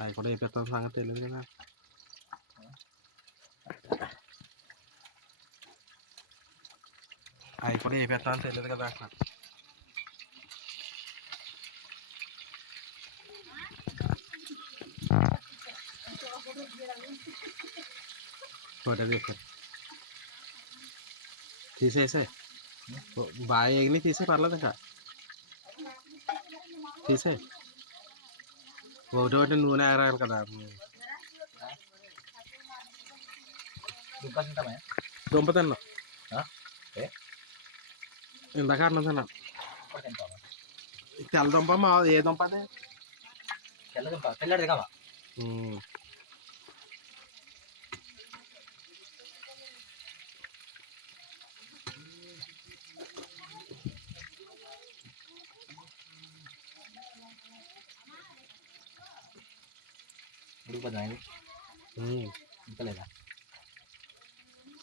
అవి కూడా వేపిస్తాను సంగతి తెలియదు కదా. అవి కూడా వేపిస్తాను తెలియదు కదా అసలు. ఫోటో తీసేసే బాగా ఎగిని తీసే పర్లేదు ఇంకా తీసే. ఒకటి ఒకటి నూనె ఎగరాలి కదా. దుంప తిన్నా ఇందాక అన్నం తిన్నా. తెల్ల దుంప మా ఏ దుంప అది తెల్లది కావా?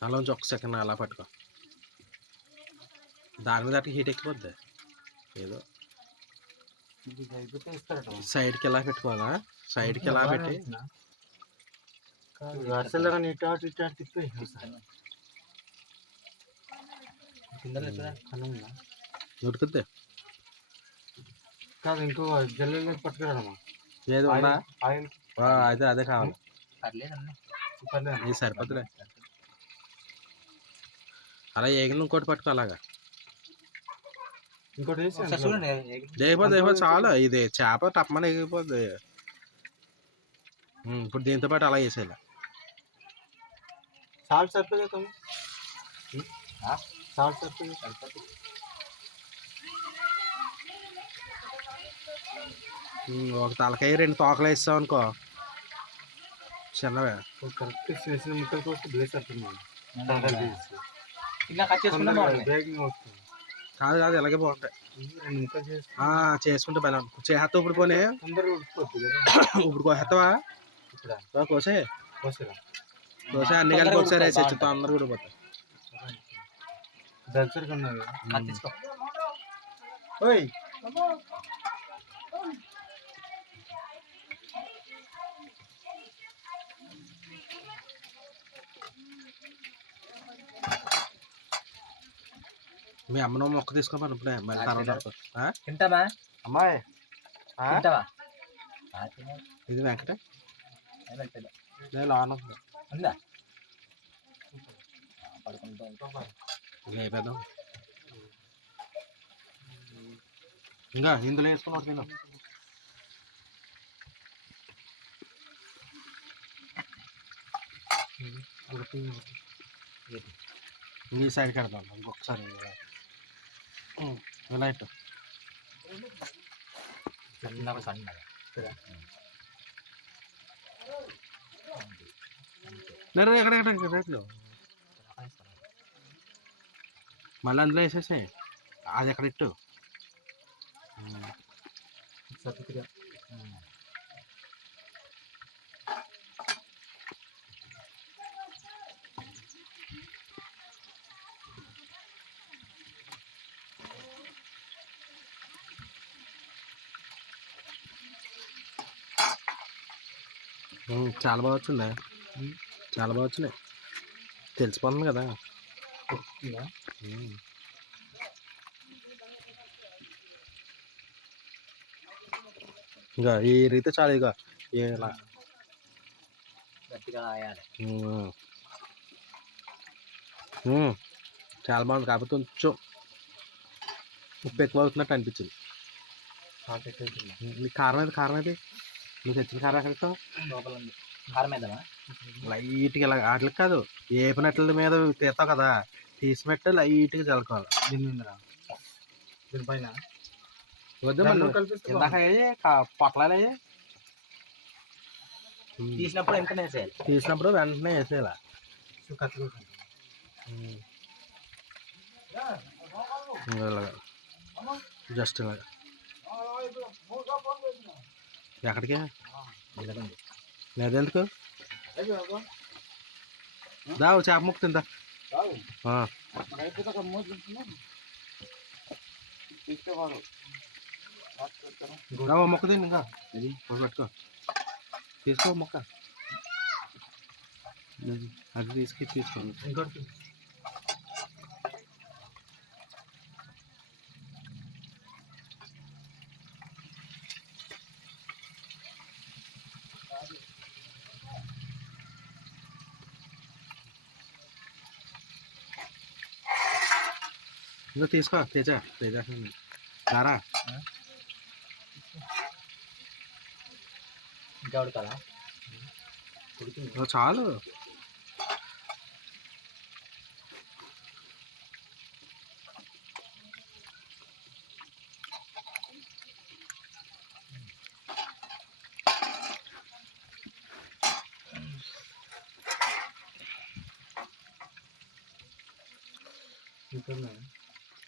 అలా ఉంచి ఒక్క సెకండ్ అలా పట్టుకో. దాని మీద అట్లా హీట్ ఎక్కిపోద్ది. ఏదో సైడ్కి ఎలా పెట్టుకోవాలా? సైడ్కి ఎలా పెట్టి తిప్పి ఉడుకుద్ది కాదు. ఇంకో జల్లెలు పట్టుకురాడమ్మా. ఏది ఉందా? అయితే అదే కావాలి. ఇది సరిపోతులే. అలా ఏగిన ఇంకోటి పట్టుకో. అలాగా ఇంకోటి దిగిపోద్ది చాలా. ఇది చేప తప్పమని ఎగిపోద్ది. ఇప్పుడు దీంతో పాటు అలా వేసేయాలి. సాల్ట్ సరిపోతుంది. సాల్ట్ సరిపోతుంది. ఒక తలకాయ 2 తోకలు వేస్తావు అనుకో చిన్నవే. కరెక్ట్ చేసిన ముక్కలు కోస్తే బ్లేస్ సరిపోతుంది. కాదు కాదు ఇలాగే బాగుంటాయి. చేసుకుంటే బలం చేస్తా. ఇప్పుడు పోనీ ఇప్పుడు కోసేస్తావా? కోసే కోసే అన్ని కలిపి ఒకసారి వేసేచ్చు. అందరు కూడా పోతాయి. మీ అమ్మను మొక్క తీసుకోమని ఇప్పుడే మళ్ళీ తర్వాత తింటావా అమ్మాయి? తింటావా? ఇది వెంకట నేను ఆన్ ఉందా? అయిపోదాం. ఇంకా ఇందులో వేసుకున్నాడు నేను. ఈ సైడ్కి వెళ్దాం ఇంకొకసారి. లైట్ ఎక్కడ రేట్లు మళ్ళీ అందులో వేసేసే. అది ఎక్కడ ఇట్టు చాలా బాగా వచ్చిందా? చాలా బాగా వచ్చినాయి. తెలిసిపోతుంది కదా. ఇక ఈ రీతి చాలు. ఇక ఇలా చాలా బాగుంది. కాకపోతే కొంచెం ఉప్పు ఎక్కువ అవుతున్నట్టు అనిపించింది. కారం అయితే నువ్వు తెచ్చిన కారం ఎక్కడితో లైట్గా ఇలా వాటికి కాదు ఏపినట్ల మీద తీస్తావు కదా. తీసినట్టు లైట్గా చల్లుకోవాలి. దీనిపైన వద్దు ఇందాక పొట్లాలు తీసినప్పుడు వెంటనే వేసేయాలి. ఇలాగా జస్ట్ ఇలాగా. ఎక్కడికి లేదెందుకు? దావు చేప ముక్క తిందా ఆ. రావు మొక్క తిని ఇంకా ఇది పట్టుకో తీసుకో మొక్క అది తీసుకోండి ఇంకోటి ఇంకా తీసుకో తేజ తేజ రారా ఇంకా ఉడకాలా చాలు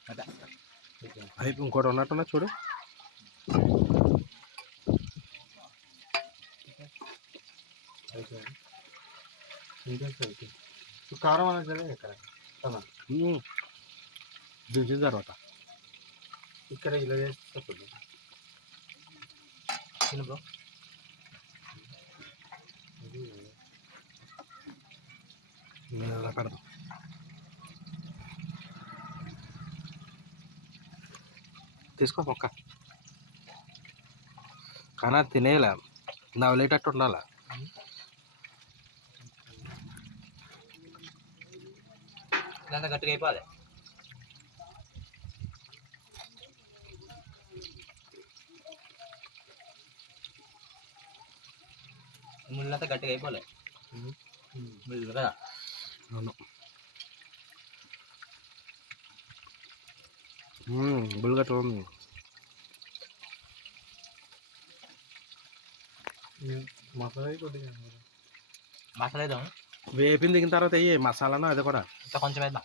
అదే అయిపో ఇంకోటి ఉన్నట్టున్నా చూడు కారం అనేది ఇక్కడ దించిన తర్వాత ఇక్కడ ఇలా చేస్తే తిను బ్రో నేను అలా పెడతాం తీసుకో మొక్క కానీ అది తినేయాల నవలేటట్టు ఉండాలి ఇదంతా గట్టిగా అయిపోవాలి ముళ్ళంతా గట్టిగా అయిపోలే ముళ్ళు కదా అవును బుల్గట్ ఉంది మసాలా కొద్దిగా మసాలా వేద్దాం వేపింది దిగిన తర్వాత అయ్యి మసాలాను అది కూడా ఇంకా కొంచెం వేద్దాం